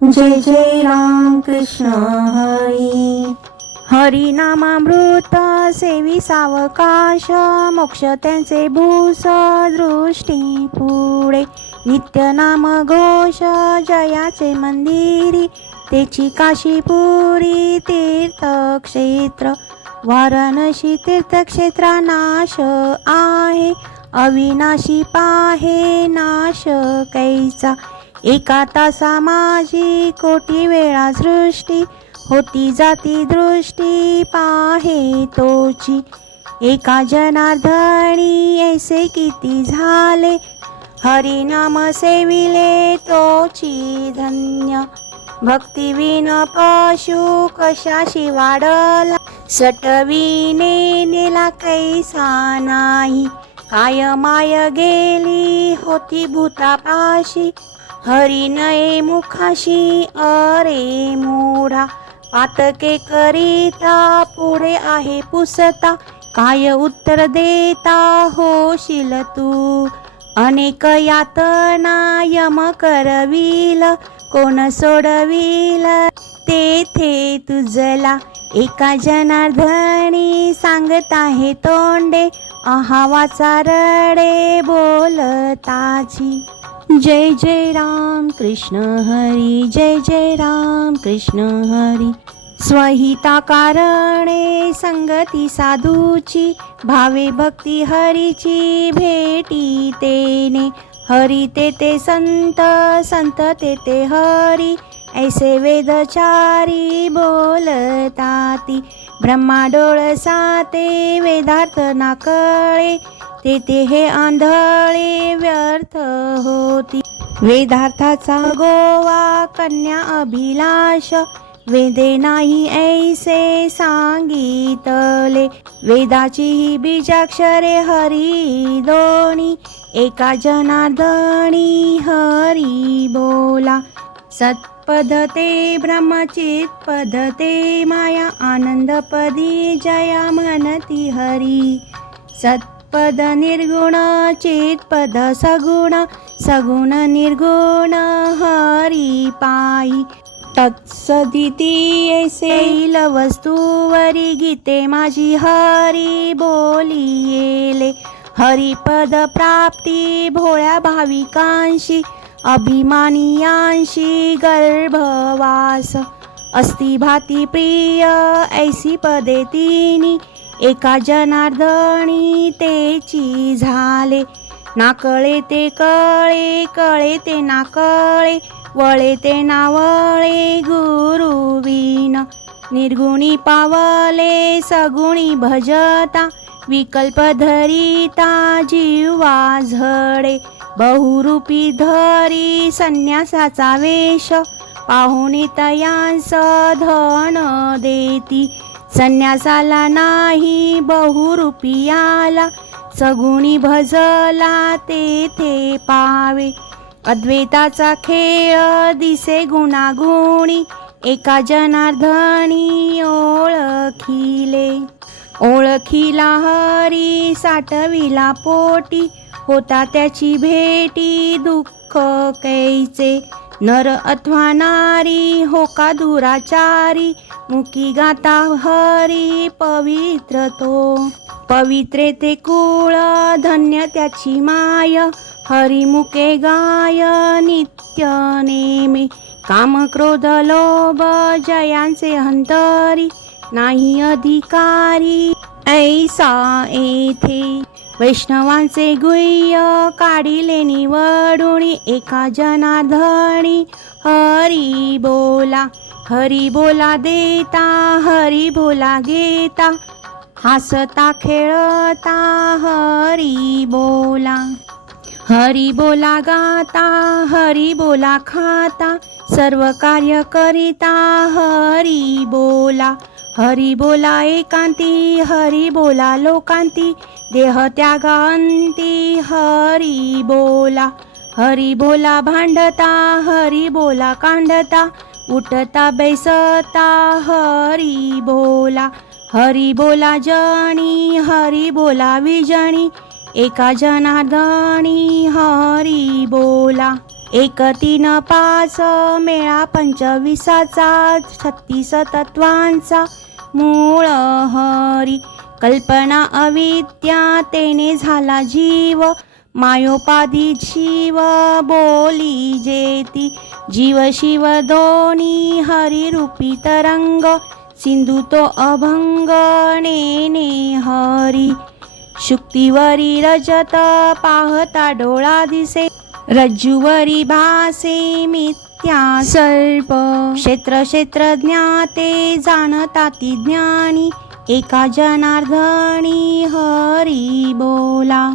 जय जय राम कृष्ण हरी। हरी नामामृत सेवी सावकाश, मोक्ष त्यांचे भूस दृष्टी पुढे। नित्य नाम घोष जयाचे मंदिरी, तेची काशीपुरी तीर्थक्षेत्र। वाराणसी तीर्थक्षेत्रा नाश आहे, अविनाशी पाहे नाश कैचा। एका तासा माझी कोटी वेळा सृष्टी, होती जाती दृष्टी पाहे तोची। एका जनार्दनी ऐसे किती झाले, हरिनाम सेविले तोची धन्य। भक्तिविन पशु कशाशी वाढला, सटविने नेला कैसा नाही। काय माय गेली होती भूतापाशी, हरिनये मुखाशी अरे मूढा। पातके करिता पुढे आहे पुसता, काय उत्तर देता होशील तू। अनेक यातना यम करविल, कोण सोडविल तेथे तुझला। एका जनार्दनी सांगत आहे तोंडे, आहावाचा रडे बोलताची। जय जय राम कृष्ण हरी, जय जय राम कृष्ण हरी। स्वहिता कारणे संगती साधूची, भावे भक्ती हरीची भेटी तेने। हरी तेथे संत, संत तेथे हरी, ऐसे वेदचारी बोलताती। ब्रह्मा डोळसाते वेदार्थ ना कळे, तेथे हे आंधळे व्यर्थ होती। वेदार्थाचा गोवा कन्या अभिलाष, वेदे नाही ऐसे सांगितले। वेदाची बीजाक्षरे हरी दोनी, एका जनार्दनी हरी बोला। सत्पद ते ब्रह्मचित पद ते माया, आनंदपदी जया म्हणती हरी। सत्पद निर्गुण चित्पद सगुण, सगुण निर्गुण हरी पायी। तत्सदिती ऐसेल वस्तूवरी, गीते माझी हरी बोलियेले। हरिपद प्राप्ती भोळ्या भाविकांशी, अभिमानियांशी गर्भवास। अस्ति भाती प्रिय ऐसी पदे तिनी, एका जनार्दनी तेची झाले। नाकळे ते कळे, कळे ते नाकळे, वळे ते नावळे गुरुविन। निर्गुणी पावले सगुणी भजता, विकल्प धरिता जीवा झडे। बहुरूपी धरी संन्यासाचा वेश, पाहुणी तयांस धन देती। संन्यासाला नाही बहुरूपी आला, सगुणी भजला तेथे पावे। अद्वैताचा खेळ दिसे गुणागुणी, एका जनार्दनी ओळखिले। ओळखिला हरी साठविला पोटी, होता त्याची भेटी दुःख कैचे। नर अथवा नारी हो का दुराचारी, मुकी गाता हरी पवित्र तो। पवित्रे ते कुळ धन्य त्याची माय, हरी मुके गाय नित्य नेमे। काम क्रोध लोभ जयांचे अंतरी, नाही अधिकारी ऐसा येथे। वैष्णवांचे गुह्य काढिले निवडुनी, एका जनार्दनी हरी बोला। हरी बोला देता, हरी बोला घेता, हसता खेळता हरी बोला। हरी बोला गाता, हरी बोला खाता, सर्व कार्य करिता हरी बोला। हरी बोला एकांती, हरी बोला लोकांती, देह त्यागांती हरी बोला। हरी बोला भांडता, हरी बोला कांडता, उठता बैसता हरी बोला। हरी बोला जणी, हरी बोला विजणी, एका जनार्दनी हरी बोला। एक 3 5 मेळा 25चा 36 तत्वांचा मूळ हरी. कल्पना अविद्या तेने झाला जीव, मायोपाधी शिव बोली जेती. जीव शिव दोन्ही हरिरूपी तरंग, सिंधू तो अभंग नेने हरी. शुक्तिवरी रजत पाहता डोळा दिसे, रज्जुवरी भासे मिथ्या सर्प. क्षेत्र क्षेत्र ज्ञाते जाणता ती ज्ञानी, एका जनार्दनी हरी बोला.